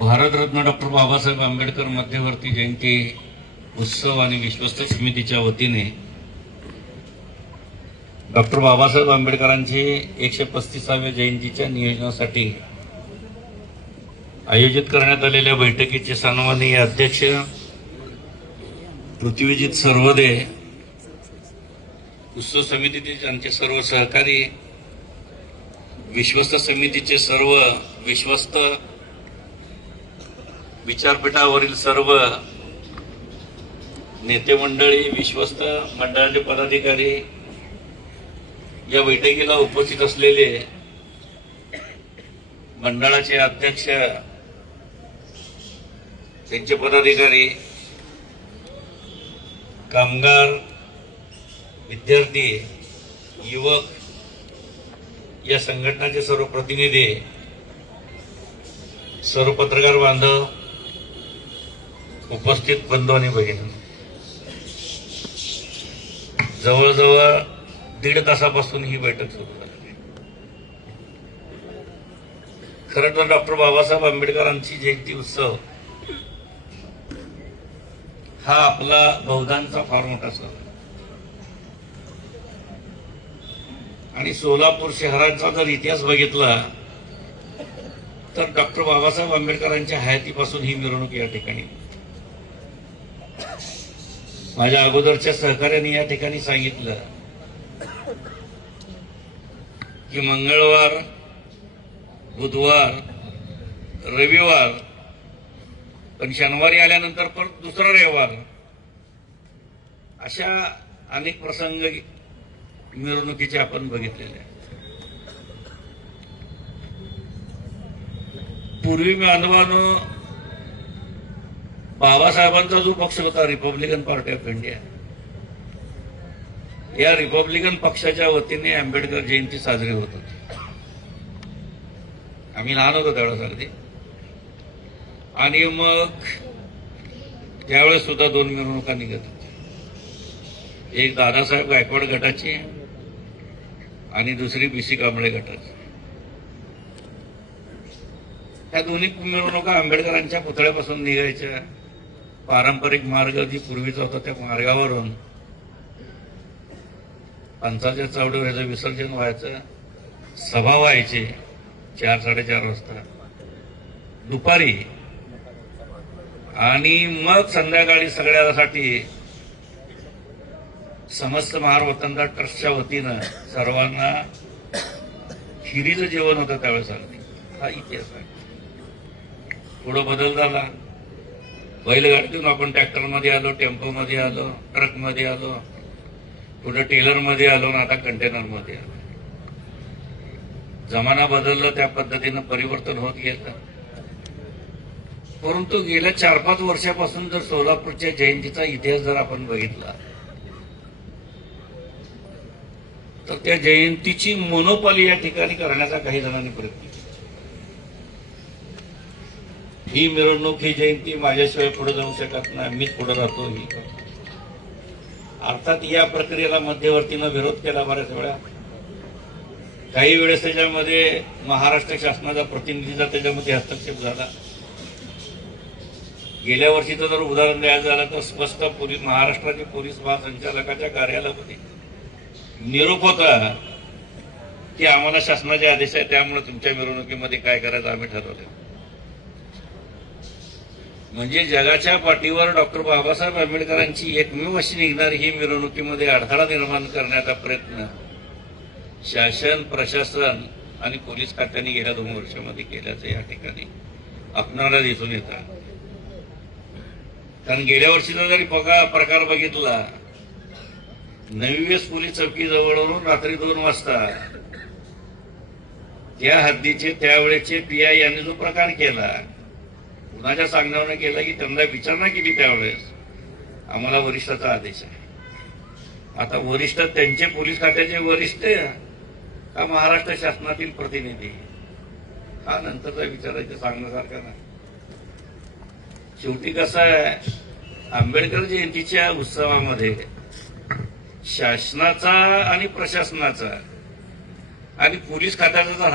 Bharat Ratna doctor Babasaheb Ambedkar मध्यवर्ती जयंती उत्सव आणि विश्वस्त समितीच्या वतीने डॉक्टर बाबासाहेब आंबेडकरांची 135व्या जयंतीच्या नियोजनासाठी आयोजित करण्यात आलेल्या बैठकीचे सन्माननीय अध्यक्ष पृथ्वीजीत सरवदे, उत्सव समितीचे आमचे सर्व सहकारी, विश्वस्त समितीचे सर्व विश्वस्त, विचारपीठावरील सर्व नेते मंडळी, विश्वस्त मंडळाचे पदाधिकारी, या बैठकीला उपस्थित असलेले मंडळाचे अध्यक्ष, त्यांचे पदाधिकारी, कामगार, विद्यार्थी, युवक, या संघटनाचे सर्व प्रतिनिधी, सर्व पत्रकार बांधव, उपस्थित बंधू आणि भगिनी, जवळजवळ 1.5 तासापासून ही बैठक सुरू झाली. खरं तर डॉक्टर बाबासाहेब आंबेडकरांची जयंती उत्सव हा आपला बहुधांचा फार मोठा सण आणि सोलापूर शहराचा जर इतिहास बघितला तर डॉक्टर बाबासाहेब आंबेडकरांच्या हयातीपासून ही मिरवणूक या ठिकाणी. माझ्या अगोदरच्या सहकार्याने या ठिकाणी सांगितलं की मंगळवार, बुधवार, रविवार, पण शनिवारी आल्यानंतर परत दुसरा रविवार, अशा अनेक प्रसंग मिरवणुकीचे आपण बघितलेले. पूर्वी बांधवांनो, बाबासाहेबांचा जो पक्ष होता रिपब्लिकन पार्टी ऑफ इंडिया, या रिपब्लिकन पक्षाच्या वतीने आंबेडकर जयंती साजरी होत होती. आम्ही लहान होतो त्यावेळेस अगदी, आणि मग त्यावेळेस सुद्धा 2 मिरवणुका निघत होत्या. एक दादासाहेब गायकवाड गटाची आणि दुसरी बीसी कांबळे गटाची. त्या दोन्ही मिरवणुका आंबेडकरांच्या पुतळ्यापासून निघायच्या. पारंपरिक मार्ग जी पूर्वीचा होता त्या मार्गावरून पंचाच्या चावडीवर याचं विसर्जन व्हायचं. सभा व्हायची 4-4:30 वाजता दुपारी, आणि मग संध्याकाळी सगळ्यासाठी समस्त महार ट्रस्टच्या वतीनं सर्वांना खिरीचं जेवण होतं त्यावेळेस. हा इतिहास आहे. पुढं बदल झाला. बैलगाडीतून आपण ट्रॅक्टरमध्ये आलो, टेम्पोमध्ये आलो, ट्रकमध्ये आलो, पुढे टेलरमध्ये आलो, आणि आता कंटेनरमध्ये आलो. जमाना बदलला, त्या पद्धतीनं परिवर्तन होत गेलं. परंतु गेल्या 4-5 वर्षापासून जर सोलापूरच्या जयंतीचा इतिहास जर आपण बघितला तर त्या जयंतीची मोनोपॉली या ठिकाणी करण्याचा काही जणांनी प्रयत्न केला. ही मिरवणूक, ही जयंती माझ्याशिवाय पुढे जाऊ शकत नाही, मीच पुढे राहतो. ही अर्थात या प्रक्रियेला मध्यवर्तीनं विरोध केला बऱ्याच वेळा. काही वेळेस त्याच्यामध्ये महाराष्ट्र शासनाचा प्रतिनिधीचा त्याच्यामध्ये हस्तक्षेप झाला. गेल्या वर्षीचं जर उदाहरण द्यायचं झालं तर स्पष्ट महाराष्ट्राचे पोलीस महासंचालकाच्या कार्यालयामध्ये निरोप होता की आम्हाला शासनाचे आदेश आहे, त्यामुळे तुमच्या मिरवणुकीमध्ये काय करायचं आम्ही ठरवलं. म्हणजे जगाच्या पाठीवर डॉक्टर बाबासाहेब आंबेडकरांची एकमेव अशी निघणारी ही मिरवणुकीमध्ये अडथळा निर्माण करण्याचा प्रयत्न शासन, प्रशासन आणि पोलीस खात्याने गेल्या 2 वर्षामध्ये केल्याचं या ठिकाणी आपणाला दिसून येतं. कारण गेल्या वर्षीचा जरी प्रकार बघितला, नवी वेस पोलीस चौकी जवळून रात्री 2 वाजता त्या हद्दीचे त्यावेळेचे PI यांनी जो प्रकार केला, कुणाच्या सांगण्याने केला की त्यांना विचारणा केली. त्यावेळेस आम्हाला वरिष्ठाचा आदेश आहे. आता वरिष्ठ त्यांचे पोलीस खात्याचे वरिष्ठ का महाराष्ट्र शासनातील प्रतिनिधी, हा नंतरचा विचारायचं सांगण्यासारखा नाही. शेवटी कसं आहे, आंबेडकर जयंतीच्या उत्सवामध्ये शासनाचा आणि प्रशासनाचा आणि पोलीस खात्याचा जर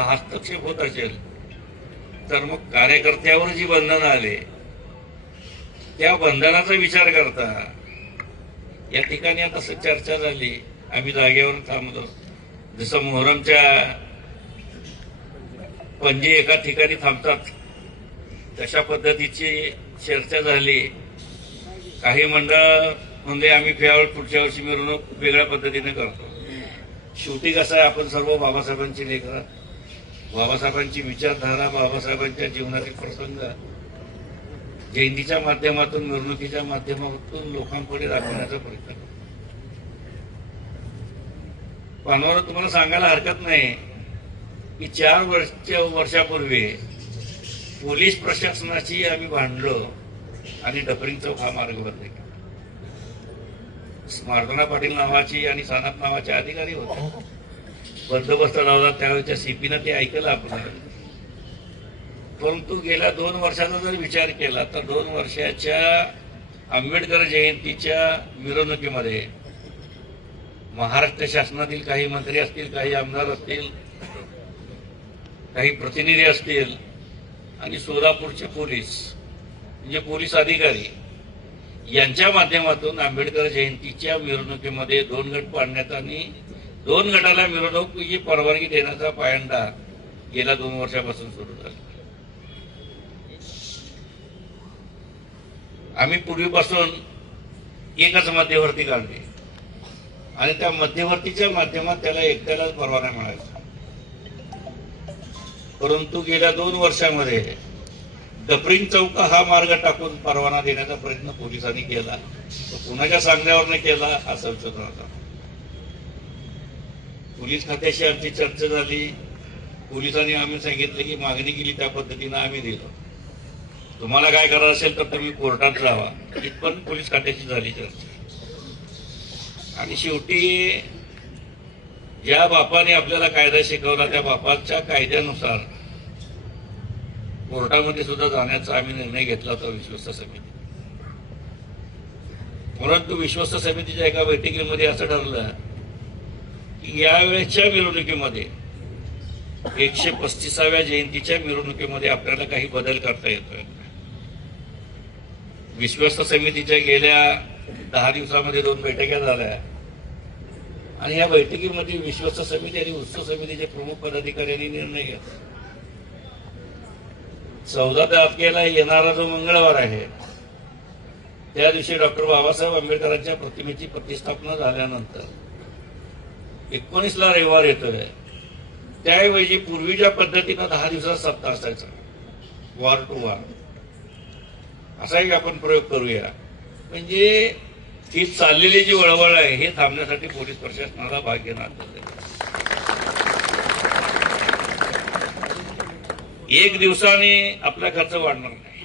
हस्तक्षेप होत असेल तर मग कार्यकर्त्यावर जी बंधनं आले त्या बंधनाचा विचार करता या ठिकाणी आता चर्चा झाली. आम्ही जागेवर थांबलो. जसं मोहरमच्या पंजे एका ठिकाणी थांबतात तशा पद्धतीची चर्चा झाली. काही मंडळ म्हणजे आम्ही पुढच्या वर्षी मिरवणूक वेगळ्या पद्धतीने करतो. शेवटी कसं आहे, आपण सर्व बाबासाहेबांची लेकरं, बाबासाहेबांची विचारधारा, बाबासाहेबांच्या जीवनातील प्रसंग जयंतीच्या माध्यमातून, मिरवणुकीच्या माध्यमातून लोकांपुढे दाखवण्याचा प्रयत्न करतो. पानवाला तुम्हाला सांगायला हरकत नाही की 4 वर्षापूर्वी पोलीस प्रशासनाची आम्ही भांडलो आणि डफरिंग चौक हा मार्ग बंद केला. मार्दना पाटील नावाची आणि सानात नावाचे अधिकारी होते, बंदोबस्त लावला. त्यावेळेच्या सीपीनं ते ऐकलं आपल्याला. परंतु गेल्या 2 वर्षाचा जर विचार केला तर 2 वर्षाच्या आंबेडकर जयंतीच्या मिरवणुकीमध्ये महाराष्ट्र शासनातील काही मंत्री असतील, काही आमदार असतील, काही प्रतिनिधी असतील आणि सोलापूरचे पोलीस म्हणजे पोलीस अधिकारी यांच्या माध्यमातून आंबेडकर जयंतीच्या मिरवणुकीमध्ये 2 गट पाडण्यात आणि 2 गटाला मिरवणुकीची परवानगी देण्याचा पायंडा गेल्या 2 वर्षापासून सुरू झाला. आम्ही पूर्वीपासून एकच मध्यवर्ती काढले आणि त्या मध्यवर्तीच्या माध्यमात त्याला एकट्यालाच परवाना मिळायचा. परंतु गेल्या 2 वर्षामध्ये डफरिंग चौक हा मार्ग टाकून परवाना देण्याचा प्रयत्न पोलिसांनी केला. तो कुणाच्या सांगण्यावर केला हा संशोधन होता. पोलीस खात्याशी आमची चर्चा झाली. पोलिसांनी आम्ही सांगितलं की मागणी केली त्या पद्धतीनं आम्ही दिलं. तुम्हाला काय करायचं असेल तर तुम्ही कोर्टात जावा. इथपर्यंत पोलीस खात्याशी झाली चर्चा. आणि शेवटी ज्या बापाने आपल्याला कायदा शिकवला त्या बापाच्या कायद्यानुसार कोर्टामध्ये सुद्धा जाण्याचा आम्ही निर्णय घेतला होता विश्वस्त समिती. परंतु विश्वस्त समितीच्या एका बैठकीमध्ये असं ठरलं की यावेळेच्या मिरवणुकीमध्ये 135व्या जयंतीच्या मिरवणुकीमध्ये आपल्याला काही बदल करता येतोय. विश्वस्त समितीच्या गेल्या 10 दिवसामध्ये 2 बैठका झाल्या आणि या बैठकीमध्ये विश्वस्त समिती आणि उत्सव समितीचे प्रमुख पदाधिकाऱ्यांनी निर्णय घेतला. 14 तारखेला येणारा जो मंगळवार आहे त्या दिवशी डॉक्टर बाबासाहेब आंबेडकरांच्या प्रतिमेची प्रतिष्ठापना झाल्यानंतर 19ला रविवार येतोय. त्याऐवजी पूर्वीच्या पद्धतीनं 10 दिवसात सप्ताह असायचा, वार टू वार. असाही आपण प्रयोग करूया. म्हणजे ही चाललेली जी वळवळ आहे हे थांबण्यासाठी पोलीस प्रशासनाला भाग घेणार. 1 दिवसाने आपला खर्च वाढणार नाही.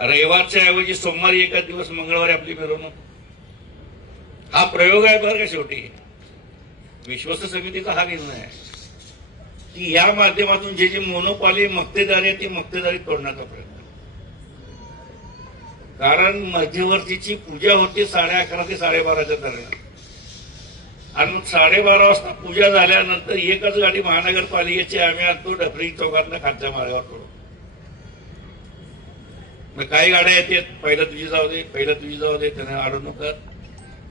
रविवारच्या ऐवजी सोमवारी एखाद दिवस, मंगळवारी आपली मिरवणूक. हा प्रयोग आहे बरं का. शेवटी विश्वस्त समितीचा हा निर्णय आहे की या माध्यमातून जे मोनोपॉली मक्तेदारी आहे ती मक्तेदारी तोडण्याचा प्रयत्न. कारण मध्यवर्तीची पूजा होती 11:30 ते 12:30च्या दरम्यान आणि मग 12:30 वाजता पूजा झाल्यानंतर एकच गाडी महानगरपालिकेची आम्ही आणतो डफरिंग चौकातनं खालच्या माळ्यावर पडू. मग काही गाड्या येतात, पहिलं तुझी जाऊ दे, पहिलं तुझी जाऊ दे, त्याने अडवणूक कर.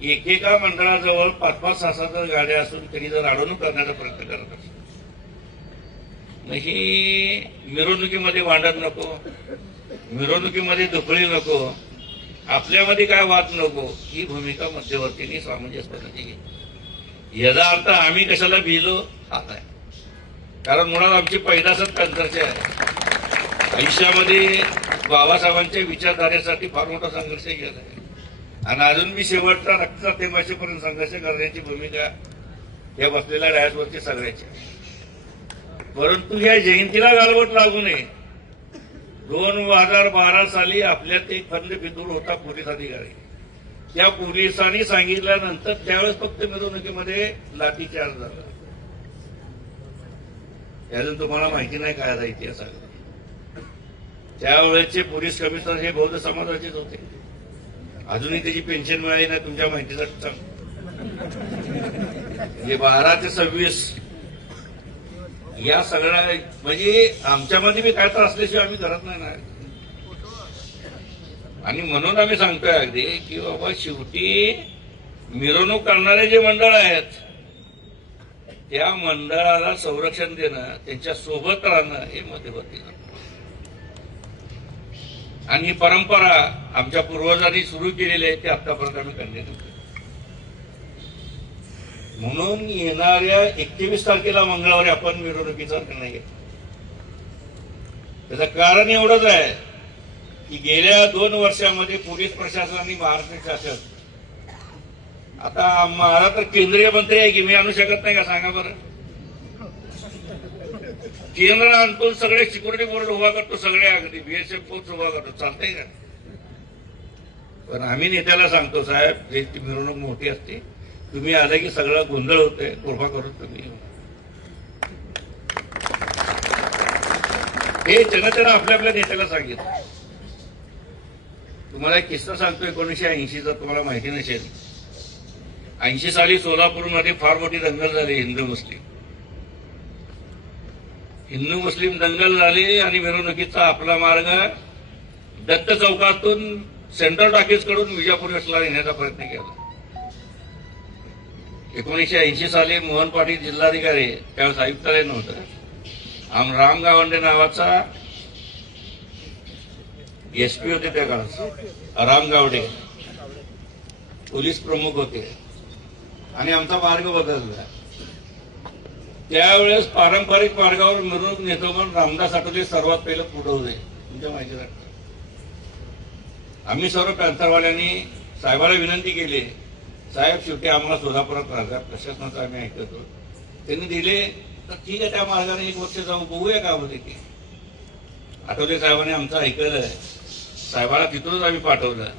एकेका मंडळाजवळ 5-5, 6-6 गाड्या असून त्यांनी जर अडवणूक करण्याचा प्रयत्न करत असतो. मग ही मिरवणुकीमध्ये भांडण नको, मिरवणुकीमध्ये दुखळी नको, आपल्यामध्ये काय वाद नको, ही भूमिका मध्यवर्तींनी सामंजस्यपणे घेतली. याचा अर्थ आम्ही कशाला भिलो हात आहे. कारण मुळात आमची पैदासच कॅन्सरची आहे. आयुष्यामध्ये बाबासाहेबांच्या विचारधारेसाठी फार मोठा संघर्ष केला आहे आणि अजून मी शेवटचा रक्ताचा थेंबापर्यंत संघर्ष करण्याची भूमिका या बसलेल्या डायसवरची सगळ्याची. परंतु या जयंतीला गालबोट लागू नये. 2012 साली आपल्यात एक फंद फितूर होता पोलीस अधिकारी. त्या पोलिसांनी सांगितल्यानंतर त्यावेळेस फक्त मिरवणुकीमध्ये लाठीचार्ज झाला. अजून तुम्हाला माहिती नाही काय झाला इतिहास. त्यावेळेचे पोलीस कमिशनर हे बौद्ध समाजाचेच होते. अजूनही त्याची पेन्शन मिळाली नाही तुमच्या माहितीसाठी सांग. म्हणजे 12 ते 26 या सगळ्या म्हणजे आमच्यामध्ये बी काय तर असल्याशिवाय आम्ही करत नाही ना. आणि म्हणून आम्ही सांगतोय अगदी की बाबा शेवटी मिरवणूक करणारे जे मंडळ आहेत त्या मंडळाला संरक्षण देणं, त्यांच्या सोबत राहणं हे मध्यवर्ती. आणि ही परंपरा आमच्या पूर्वजांनी सुरू केलेली आहे, ते आतापर्यंत आम्ही कंटिन्यू करतो. म्हणून येणाऱ्या 21 तारखेला मंगळवारी आपण मिरवणुकीचा निर्णय घेतला. त्याचं कारण एवढंच आहे की गेल्या 2 वर्षामध्ये पोलीस प्रशासन आणि महाराष्ट्र शासन, आता मला तर केंद्रीय मंत्री आहे की मी आणू शकत नाही का सांगा बरं. केंद्र आणतो, सगळे सिक्युरिटी बोर्ड उभा करतो, सगळे अगदी बीएसएफ फोर्स उभा करतो, चालतंय का. पण आम्ही नेत्याला सांगतो साहेब, ती मिरवणूक मोठी असते, तुम्ही आले की सगळं गोंधळ होतोय, कृपा करून तुम्ही. हे जनतेनं आपल्या आपल्या नेत्याला सांगितलं. तुम्हाला एक किस्सा सांगतो 1980चा, तुम्हाला माहिती नसेल. 80 साली सोलापूरमध्ये फार मोठी दंगल झाली, हिंदू मुस्लिम दंगल झाली आणि मिरवणुकीचा आपला मार्ग दत्त चौकातून सेंट्रल टॉकीज कडून विजापूर वेस्टला नेण्याचा प्रयत्न केला. 1980 साली मोहन पाटील जिल्हाधिकारी, त्यावेळेस आयुक्तालय नव्हतं, राम गावंडे नावाचा एसपी होते त्या काळात, राम गावडे पोलीस प्रमुख होते, आणि आमचा मार्ग बदलला. त्यावेळेस पारंपरिक मार्गावर मिरवणूक नेतो म्हणून रामदास आठवले सर्वात पहिलं पुढे होते, तुमच्या माहितीसाठी. आम्ही सर्व पॅन्थरवाल्यांनी साहेबाला विनंती केली, साहेब शेवटी आम्हाला सोलापुरात राहतात, प्रशासनाचं आम्ही ऐकतो. त्यांनी दिले तर ठीक आहे, त्या मार्गाने 1 वर्ष जाऊन बघूया का होते ते. आठवले साहेबांनी आमचं ऐकलं, साहेबाला तिथूनच आम्ही पाठवलं.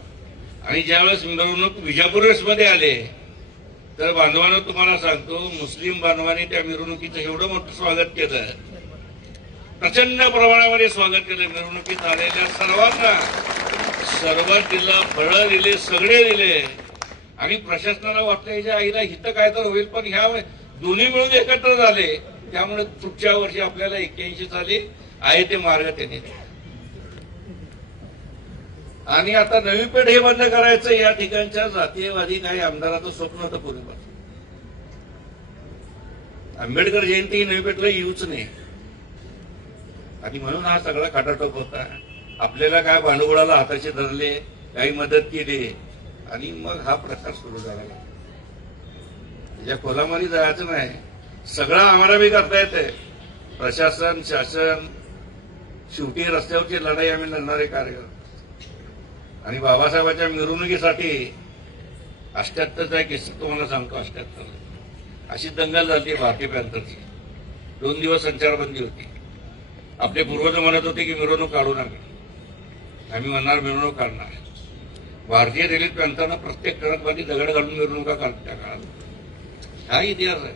आणि ज्यावेळेस मिरवणूक विजापूर वेस्टमध्ये आले तर बांधवांना तुम्हाला सांगतो, मुस्लिम बांधवांनी त्या मिरवणुकीचं एवढं मोठं स्वागत केलं, प्रचंड प्रमाणामध्ये स्वागत केलं. मिरवणुकीत आलेल्या सर्वांना सरबत दिलं, फळं दिले, सगळे दिले. आणि प्रशासनाला वाटलं याच्या आईला हित काय तर होईल, पण ह्या दोन्ही मिळून एकत्र झाले, त्यामुळे पुढच्या वर्षी आपल्याला 81 साली आहे ते मार्ग त्यांनी. आणि आता नवी पेठ हे बंद करायचं या ठिकाणच्या जातीयवादी काही आमदाराचं स्वप्न होतं पूर्वीपासून. आंबेडकर जयंती ही नवी पेठला येऊच नाही, आणि म्हणून हा सगळा खाटाटोप होता. आपल्याला काय भांडवलाला हाताचे धरले, काही मदत केली, आणि मग हा प्रकार सुरू झाला. त्याच्या खोलामध्ये जायचं नाही, सगळं आम्हाला बी करता येते. प्रशासन, शासन, शेवटी रस्त्यावरची लढाई आम्ही लढणारे कार्यकर्ते. आणि बाबासाहेबांच्या मिरवणुकीसाठी 78चा किस्सा तुम्हाला सांगतो. 78 अशी दंगल झाली भारतीय पॅन्थरची. 2 दिवस संचारबंदी होती. आपले पूर्वज म्हणत होते की मिरवणूक काढू नका, आम्ही म्हणणार मिरवणूक काढणार. भारतीय दलित पॅन्थरनं प्रत्येक ट्रकमध्ये दगड घालून मिरवणुका काढत्या काळात. हा इतिहास आहे.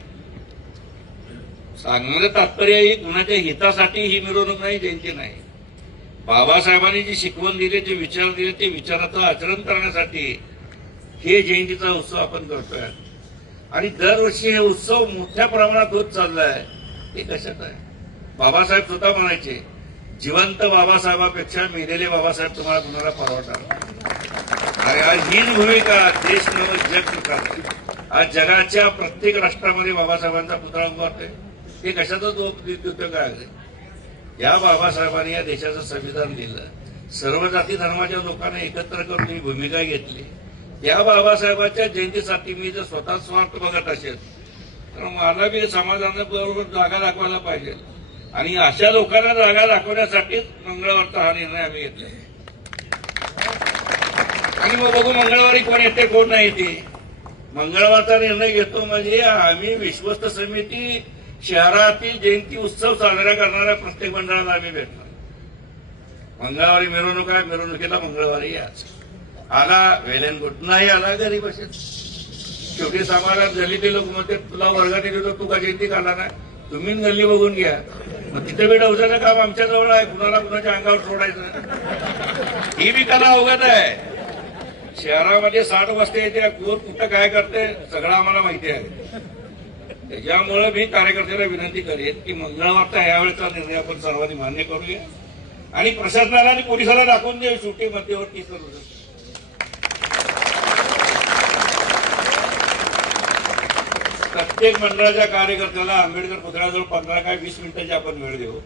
सांगण्याचं तात्पर्य ही कुणाच्या हितासाठी ही मिरवणूक नाही, जयंती नाही. बाबासाहेबांनी जी शिकवण दिली, जे विचार दिले, ते विचाराचं आचरण करण्यासाठी हे जयंतीचा उत्सव आपण करतोय. आणि दरवर्षी हे उत्सव मोठ्या प्रमाणात होत चाललाय. हे कशात आहे? बाबासाहेब स्वतः म्हणायचे, जिवंत बाबासाहेबापेक्षा मेलेले बाबासाहेब तुम्हाला कुणाला परवडणार. आणि आज हीच भूमिका देश नव जग स्वीकारते. आज जगाच्या प्रत्येक राष्ट्रामध्ये बाबासाहेबांचा पुतळा उभारतोय. हे कशातच उद्योग आहे? या बाबासाहेबांनी या देशाचं संविधान दिलं, सर्व जाती धर्माच्या लोकांना एकत्र करून ही भूमिका घेतली. या बाबासाहेबांच्या जयंतीसाठी मी जर स्वतः स्वार्थ बघत असेल तर मला बी समाजानं बरोबर जागा दाखवायला पाहिजे. आणि अशा लोकांना जागा दाखवण्यासाठीच मंगळवारचा हा निर्णय आम्ही घेतला. आणि मग बघू मंगळवारी कोण येते कोण नाही येते. मंगळवारचा निर्णय घेतो म्हणजे आम्ही विश्वस्त समिती शहरातील जयंती उत्सव साजरा करणाऱ्या प्रत्येक मंडळाला आम्ही भेटणार. मंगळवारी मिरवणूक आहे, मिरवणुकीला मंगळवारी याच. आला वेल अँड गुड, नाही आला घरी बसेल. शेवटी समाजात दलित लोक म्हणते तुला वर्गाने देतो, तू का जयंती काढला नाही, तुम्ही गल्ली बघून घ्या. मग तिथे बी डवसाचं काम आमच्या जवळ आहे, कुणाला कुणाच्या अंगावर सोडायचं. ही बी कला अवगत आहे. शहरामध्ये 60 वाजता येते, कोण कुठं काय करते सगळं आम्हाला माहिती आहे. त्याच्यामुळे मी कार्यकर्त्याला विनंती करेन की मंगळवारचा यावेळेचा निर्णय आपण सर्वांनी मान्य करूया आणि प्रशासनाला आणि पोलिसाला दाखवून देऊ शेवटी मध्यवर्ती करू. प्रत्येक मंडळाच्या कार्यकर्त्याला आंबेडकर पुतळ्याजवळ 15 काय 20 मिनिटाची आपण वेळ देऊ.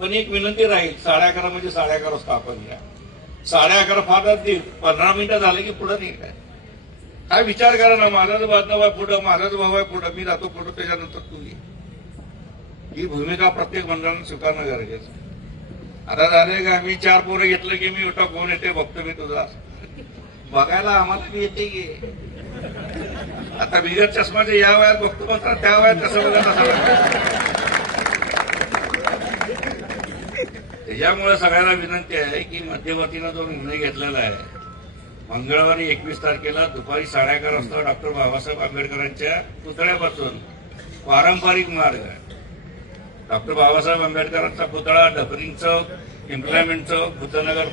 पण एक विनंती राहील, 11:30 म्हणजे 11:30 वाजता आपण या. 11:30 फारच देईल, 15 मिनिटं झाले की पुढे नाही काय विचार करा ना. माझाच बांधव आहे पुढं, माझाच भाऊ आहे पुढं, मी जातो पुढं, त्याच्यानंतर तू ये. ही भूमिका प्रत्येक मंडळानं स्वीकारणं गरजेचं आहे. आता झाले का मी 4 पोरं घेतलं की मी उठा कोण येते बघतो मी तुझा बघायला आम्हाला मी येते की आता बिगर चष्माचे या वयात बघतो मात्र त्या वयात कसं बघा तसं. त्याच्यामुळे सगळ्यांना विनंती आहे की मध्यवर्तीनं जो निर्णय घेतलेला आहे, मंगळवारी 21 तारखेला दुपारी 11:30 वाजता डॉक्टर बाबासाहेब आंबेडकरांच्या पुतळ्यापासून पारंपरिक मार्ग आहे. डॉक्टर बाबासाहेब आंबेडकरांचा पुतळा डफरिंग चौक, इम्प्लॉयमेंट चौक, भूतनगर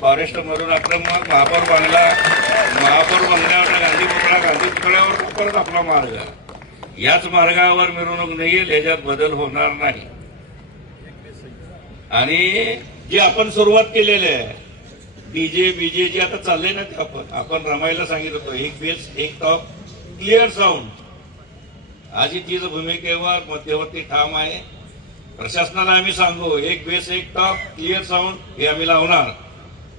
फॉरेस्ट मधून आपलं मग महापौर बांधल्यावर गांधी पुतळ्यावर परत आपला मार्ग आहे. याच मार्गावर मिरवणूक नाही येईल, याच्यात बदल होणार नाही. आणि जी आपण सुरुवात केलेली आहे डीजे जे आता चालले ना ते आपण रमायला सांगितलं होतं, एक बेस एक टॉप क्लिअर साऊंड. आजही तीच भूमिकेवर मध्यवर्ती ठाम आहे. प्रशासनाला आम्ही सांगू, एक बेस एक टॉप क्लिअर साऊंड हे आम्ही लावणार.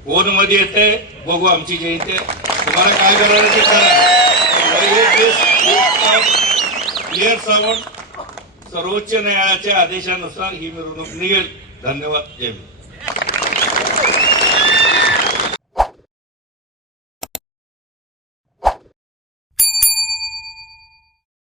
कोण मध्ये येते बघू, आमची जयंती तुम्हाला काय करायचं ते करा. एक बेस एक टॉप क्लिअर साऊंड सर्वोच्च न्यायालयाच्या आदेशानुसार ही मिरवणूक निघेल. धन्यवाद. जय हिंद.